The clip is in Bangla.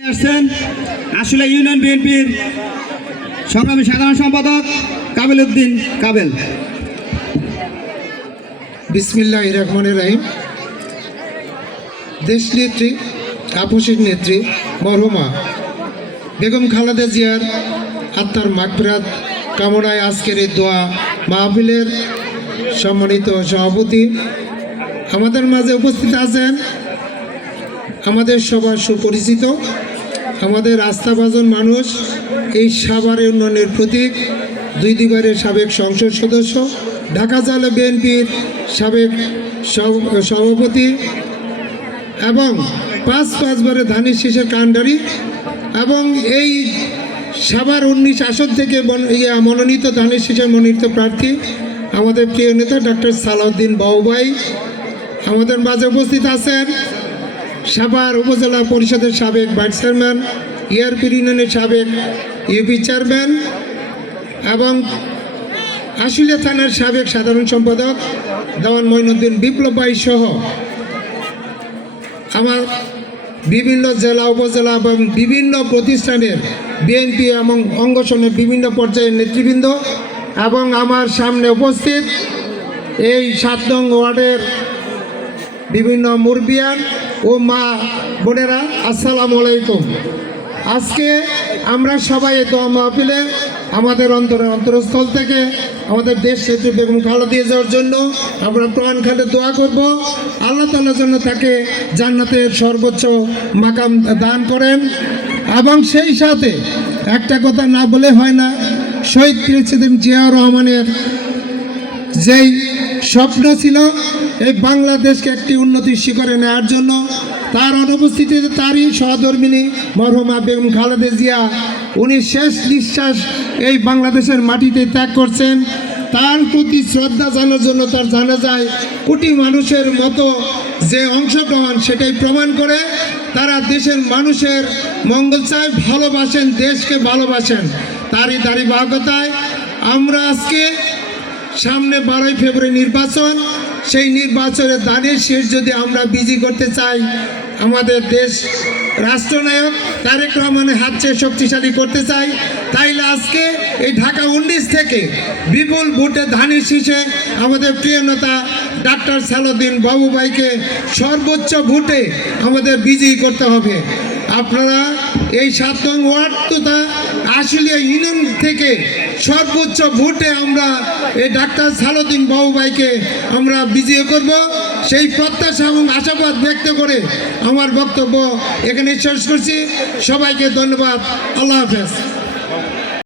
আসছেন আসলে ইউনিয়ন বিএনপির সংগ্রামী সাধারণ সম্পাদক কাবিল উদ্দিন কাবেল। বিসমিল্লাহ রহমানের রাহিম। দেশ নেত্রী আপসির নেত্রী, মরহুমা, বেগম খালেদা জিয়ার আত্মার মাগফিরাত কামনায় আজকের এই দোয়া মাহফিলের সম্মানিত সভাপতি আমাদের মাঝে উপস্থিত আছেন আমাদের সবার সুপরিচিত আমাদের আস্থাভাজন মানুষ এই সাভারের উন্নয়নের প্রতীক, দুই দুবারের সাবেক সংসদ সদস্য, ঢাকা জেলা বিএনপির সাবেক সভ- সভাপতি এবং পাঁচ পাঁচবারের ধানের শীষের কাণ্ডারি এবং এই সাভার উনিশ আসন থেকে মনোনীত ধানের শীষের মনোনীত প্রার্থী আমাদের প্রিয় নেতা ডক্টর সালাউদ্দিন বাউবাই আমাদের মাঝে উপস্থিত আছেন। সাভার উপজেলা পরিষদের সাবেক ভাইস চেয়ারম্যান ইয়ারপি ইউনিয়নের সাবেক ইউপি চেয়ারম্যান এবং আশুলিয়া থানার সাবেক সাধারণ সম্পাদক দেওয়ান মঈনুদ্দিন বিপ্লব ভাই সহ আমার বিভিন্ন জেলা, উপজেলা এবং বিভিন্ন প্রতিষ্ঠানের বিএনপি এবং অঙ্গসনের বিভিন্ন পর্যায়ের নেতৃবৃন্দ এবং আমার সামনে উপস্থিত এই সাত নং ওয়ার্ডের বিভিন্ন মুরবিয়ান ও মা, বোনেরা, আসসালামু আলাইকুম। আজকে আমরা সবাই দোয়া মাহফিলে আমাদের অন্তর অন্তরস্থল থেকে আমাদের দেশ সেতু বেগম খালা দিয়ে যাওয়ার জন্য আমরা প্রাণ খালে দোয়া করব। আল্লাহ তালার জন্য তাকে জান্নাতের সর্বোচ্চ মাকাম দান করেন। এবং সেই সাথে একটা কথা না বলে হয় না, শহীদ প্রেসিডেন্ট জিয়াউর রহমানের যেই স্বপ্ন ছিল এই বাংলাদেশকে একটি উন্নতির শিখরে নেওয়ার জন্য তার অনুপস্থিতিতে তারই সহধর্মিনী মরহুমা বেগম খালেদা জিয়া, উনি শেষ নিঃশ্বাস এই বাংলাদেশের মাটিতে ত্যাগ করছেন। তার প্রতি শ্রদ্ধা জানার জন্য তার জানা যায় কোটি মানুষের মতো যে অংশগ্রহণ সেটাই প্রমাণ করে তারা দেশের মানুষের মঙ্গল চায়, ভালোবাসেন, দেশকে ভালোবাসেন। তারই দাঁড়ি বাহকতায় আমরা আজকে সামনে বারোই ফেব্রুয়ারি নির্বাচন সেই নির্বাচনে দানের শেষ যদি আমরা বিজি করতে চাই, আমাদের দেশ রাষ্ট্রনায়ক তারেক রহমানের হাত চেয়ে শক্তিশালী করতে চাই। তাইলে আজকে এই ঢাকা উনিশ থেকে বিপুল ভোটে ধানের শীষে আমাদের প্রিয় নেতা ডাক্তার সালুদ্দিন বাবুভাইকে সর্বোচ্চ ভোটে আমাদের বিজয়ী করতে হবে। আপনারা এই সাত নং ওয়ার্ড তথা আশুলিয়া থেকে সর্বোচ্চ ভোটে আমরা এই ডাক্তার সালুদ্দিন বাবুভাইকে আমরা বিজয় করব। সেই প্রত্যাশা এবং আশাবাদ ব্যক্ত করে আমার বক্তব্য এখানে শেষ করছি। সবাইকে ধন্যবাদ। আল্লাহ হাফেজ।